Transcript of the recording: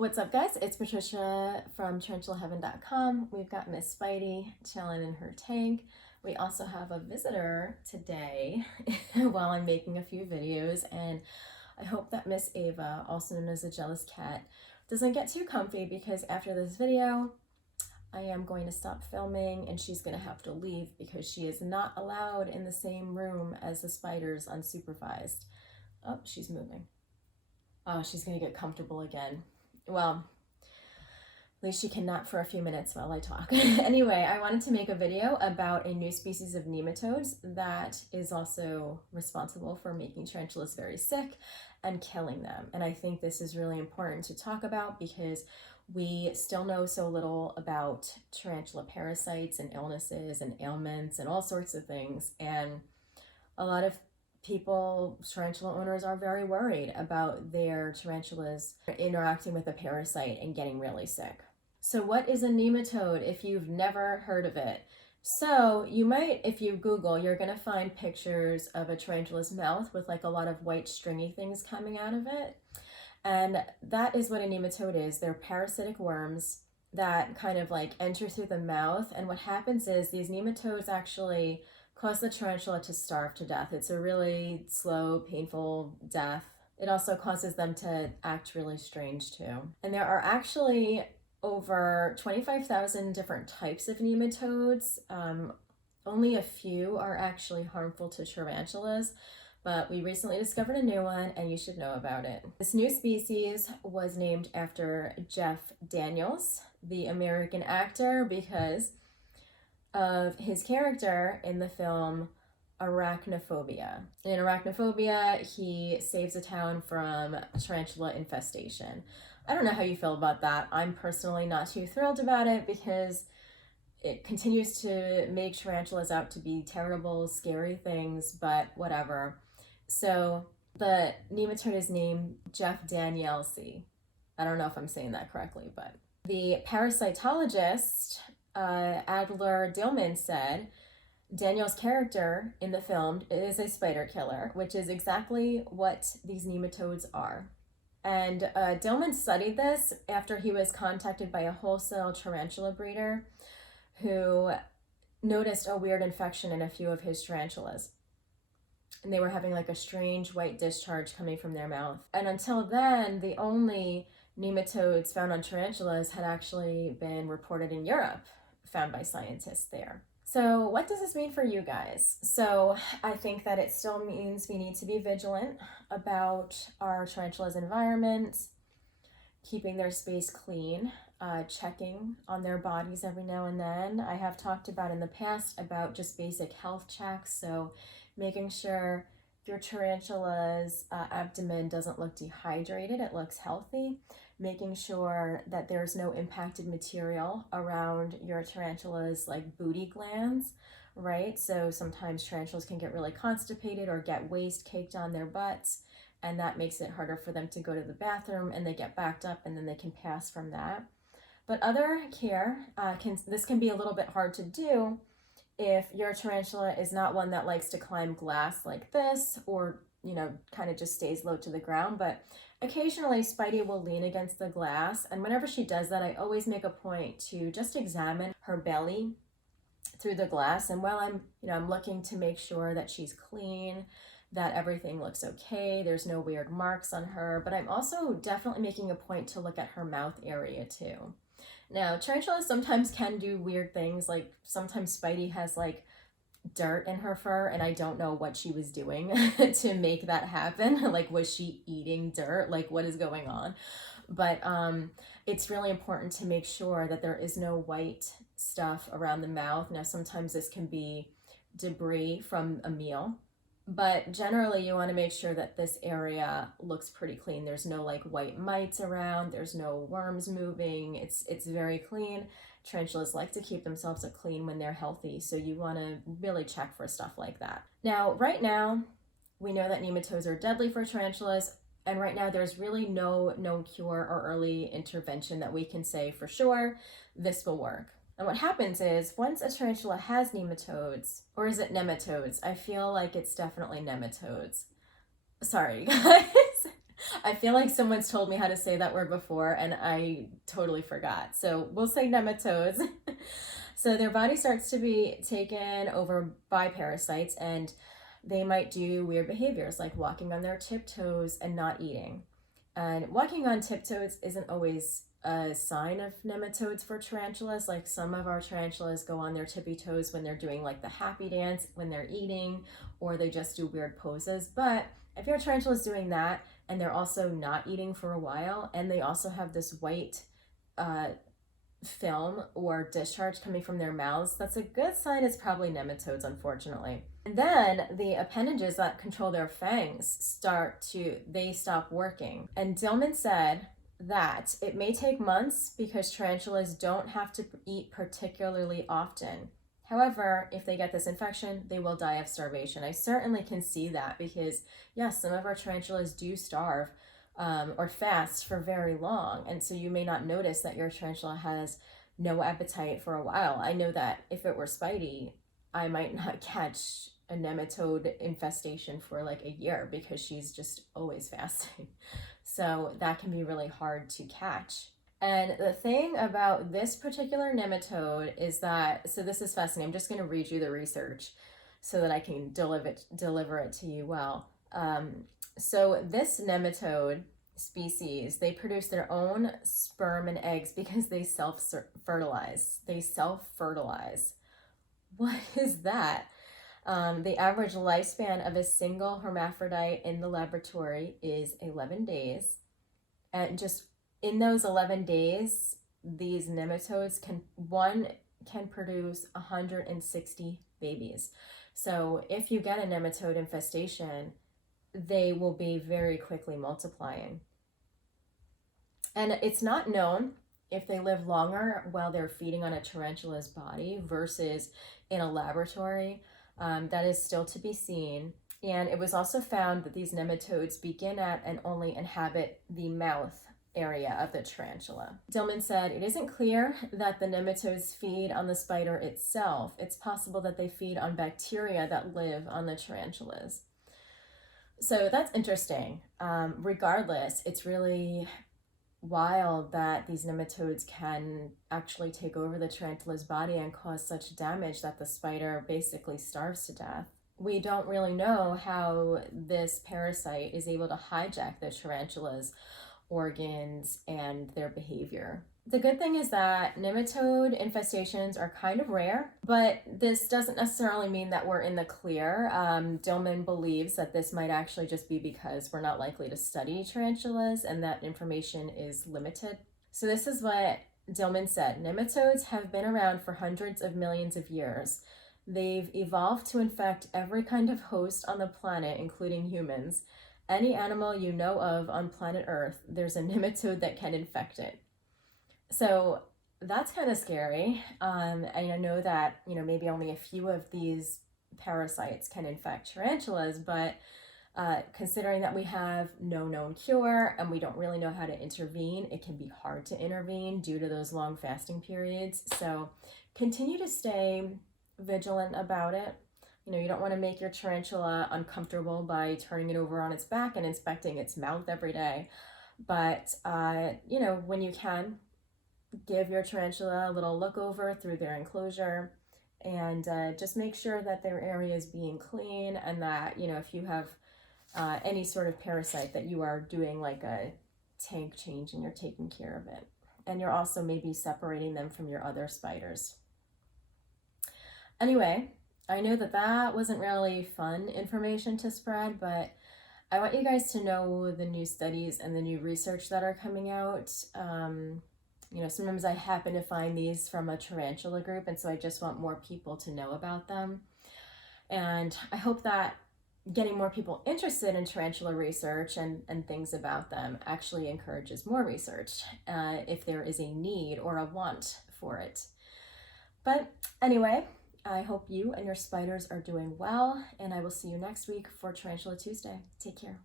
What's up, guys? It's Patricia from TarantulaHeaven.com. We've got Miss Spidey chilling in her tank. We also have a visitor today while I'm making a few videos, and I hope that Miss Ava, also known as the Jealous Cat, doesn't get too comfy, because after this video, I am going to stop filming and she's going to have to leave because she is not allowed in the same room as the spiders unsupervised. Oh, she's moving. Oh, she's going to get comfortable again. Well, at least she can nap for a few minutes while I talk. Anyway, I wanted to make a video about a new species of nematodes that is also responsible for making tarantulas very sick and killing them. And I think this is really important to talk about because we still know so little about tarantula parasites and illnesses and ailments and all sorts of things. And a lot of tarantula owners are very worried about their tarantulas interacting with a parasite and getting really sick. So what is a nematode if you've never heard of it? So you might, if you Google, you're going to find pictures of a tarantula's mouth with like a lot of white stringy things coming out of it. And that is what a nematode is. They're parasitic worms that kind of like enter through the mouth. And what happens is these nematodes actually cause the tarantula to starve to death. It's a really slow, painful death. It also causes them to act really strange too. And there are actually over 25,000 different types of nematodes. Only a few are actually harmful to tarantulas, but we recently discovered a new one and you should know about it. This new species was named after Jeff Daniels, the American actor, because of his character in the film Arachnophobia. In Arachnophobia, he saves a town from tarantula infestation. I don't know how you feel about that. I'm personally not too thrilled about it because it continues to make tarantulas out to be terrible, scary things, but whatever. So the nematode is named Jeff Daniels. I don't know if I'm saying that correctly, but the parasitologist Adler Dillman said Daniel's character in the film is a spider killer, which is exactly what these nematodes are. And Dillman studied this after he was contacted by a wholesale tarantula breeder who noticed a weird infection in a few of his tarantulas. And they were having like a strange white discharge coming from their mouth. And until then, the only nematodes found on tarantulas had actually been reported in Europe, found by scientists there. So what does this mean for you guys? So I think that it still means we need to be vigilant about our tarantula's environment, keeping their space clean, checking on their bodies every now and then. I have talked about in the past about just basic health checks, so making sure your tarantula's abdomen doesn't look dehydrated, it looks healthy. Making sure that there's no impacted material around your tarantula's like booty glands, right? So sometimes tarantulas can get really constipated or get waste caked on their butts, and that makes it harder for them to go to the bathroom, and they get backed up and then they can pass from that. But other care, this can be a little bit hard to do if your tarantula is not one that likes to climb glass like this, or kind of just stays low to the ground. But occasionally Spidey will lean against the glass, and whenever she does that, I always make a point to just examine her belly through the glass. And while I'm looking to make sure that she's clean, that everything looks okay, there's no weird marks on her, but I'm also definitely making a point to look at her mouth area too. Now, tarantulas sometimes can do weird things, like sometimes Spidey has like dirt in her fur, and I don't know what she was doing to make that happen. Like, was she eating dirt? Like, what is going on? But it's really important to make sure that there is no white stuff around the mouth. Now, sometimes this can be debris from a meal, but generally you want to make sure that this area looks pretty clean. There's no like white mites around, there's no worms moving, it's very clean. Tarantulas like to keep themselves clean when they're healthy, so you want to really check for stuff like that. Now, right now, we know that nematodes are deadly for tarantulas, and right now there's really no known cure or early intervention that we can say for sure this will work. And what happens is, once a tarantula has nematodes, or is it nematodes? I feel like it's definitely nematodes. Sorry, guys. I feel like someone's told me how to say that word before and I totally forgot. So we'll say nematodes. So their body starts to be taken over by parasites, and they might do weird behaviors like walking on their tiptoes and not eating. And walking on tiptoes isn't always a sign of nematodes for tarantulas. Like some of our tarantulas go on their tippy toes when they're doing like the happy dance when they're eating, or they just do weird poses. But if your tarantula is doing that and they're also not eating for a while, and they also have this white film or discharge coming from their mouths, that's a good sign it's probably nematodes, unfortunately. And then the appendages that control their fangs stop working. And Dillman said that it may take months because tarantulas don't have to eat particularly often. However, if they get this infection, they will die of starvation. I certainly can see that because, yes, some of our tarantulas do starve or fast for very long. And so you may not notice that your tarantula has no appetite for a while. I know that if it were Spidey, I might not catch a nematode infestation for like a year because she's just always fasting. So that can be really hard to catch. And the thing about this particular nematode is that, so this is fascinating. I'm just going to read you the research so that I can deliver it to you well. So this nematode species, they produce their own sperm and eggs because they self-fertilize. What is that? The average lifespan of a single hermaphrodite in the laboratory is 11 days. And just in those 11 days, these nematodes can produce 160 babies. So if you get a nematode infestation, they will be very quickly multiplying. And it's not known if they live longer while they're feeding on a tarantula's body versus in a laboratory. That is still to be seen. And it was also found that these nematodes begin at and only inhabit the mouth area of the tarantula. Dillman said, it isn't clear that the nematodes feed on the spider itself. It's possible that they feed on bacteria that live on the tarantulas. So that's interesting. Regardless, it's really wild that these nematodes can actually take over the tarantula's body and cause such damage that the spider basically starves to death. We don't really know how this parasite is able to hijack the tarantula's organs and their behavior. The good thing is that nematode infestations are kind of rare, but this doesn't necessarily mean that we're in the clear. Dillman believes that this might actually just be because we're not likely to study tarantulas and that information is limited. So this is what Dillman said. Nematodes have been around for hundreds of millions of years. They've evolved to infect every kind of host on the planet, including humans. Any animal you know of on planet Earth, there's a nematode that can infect it. So that's kind of scary. And I know that, maybe only a few of these parasites can infect tarantulas, but considering that we have no known cure and we don't really know how to intervene, it can be hard to intervene due to those long fasting periods. So continue to stay vigilant about it. You don't want to make your tarantula uncomfortable by turning it over on its back and inspecting its mouth every day. But, when you can, give your tarantula a little look over through their enclosure and just make sure that their area is being clean and that, if you have any sort of parasite, that you are doing like a tank change and you're taking care of it. And you're also maybe separating them from your other spiders. Anyway, I know that wasn't really fun information to spread, but I want you guys to know the new studies and the new research that are coming out. Sometimes I happen to find these from a tarantula group, and so I just want more people to know about them. And I hope that getting more people interested in tarantula research and things about them actually encourages more research if there is a need or a want for it. But anyway, I hope you and your spiders are doing well, and I will see you next week for Tarantula Tuesday. Take care.